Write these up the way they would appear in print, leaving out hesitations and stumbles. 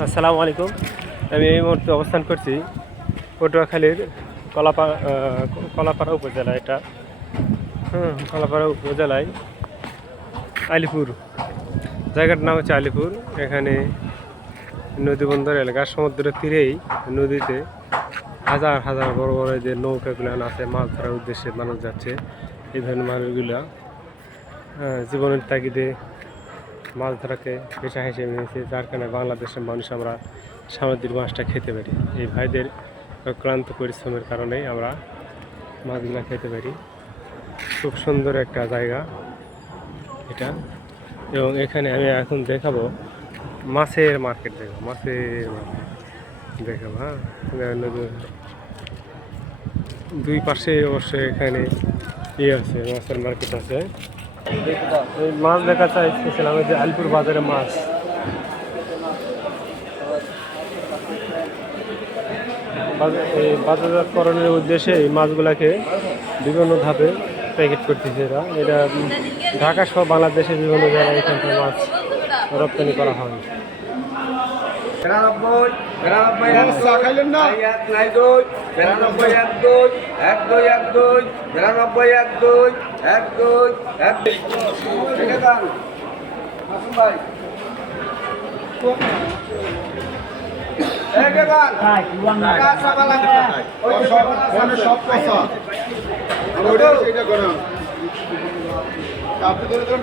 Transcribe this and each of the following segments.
আসসালামু আলাইকুম। আমি এই মুহূর্তে অবস্থান করছি পটুয়াখালীর কলাপাড়া উপজেলা। এটা কলাপাড়া উপজেলায় আলিপুর, জায়গাটার নাম হচ্ছে আলিপুর। এখানে নদী বন্দর এলাকা, সমুদ্রের তীরেই নদীতে হাজার হাজার বড় বড় যে নৌকাগুলো আছে, মাছ ধরার উদ্দেশ্যে মানুষ যাচ্ছে। এই ধরনের মানুষগুলা জীবনের তাগিদে মাছ ধরাকে পেশা হিসেবে নিয়েছে, যার কারণে বাংলাদেশের মানুষ আমরা সামুদ্রিক মাছটা খেতে পারি। এই ভাইদের ক্লান্ত পরিশ্রমের কারণেই আমরা মাছগুলো খেতে পারি। খুব সুন্দর একটা জায়গা এটা, এবং এখানে আমি এখন দেখাবো মাছের মার্কেট। দেখাবো। হ্যাঁ, দুই পাশে অবশ্যই এখানে আছে, মাছের মার্কেট আছে। এই মাছ দেখা চাইছিলাম, যে আলিপুর বাজারে মাছ। এই বাজারজাতকরণের উদ্দেশ্যে এই মাছগুলাকে বিভিন্ন ধাপে প্যাকেট করতেছে এটা ঢাকা সহ বাংলাদেশের বিভিন্ন জায়গায় এখানকার মাছ রপ্তানি করা হয়। মন না 57,000,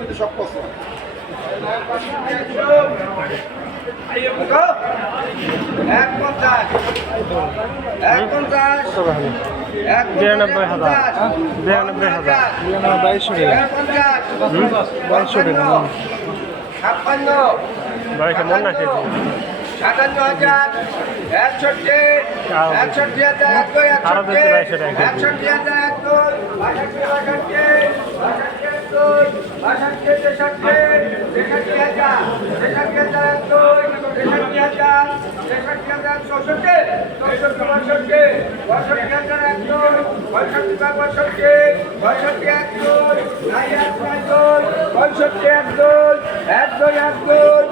61,000,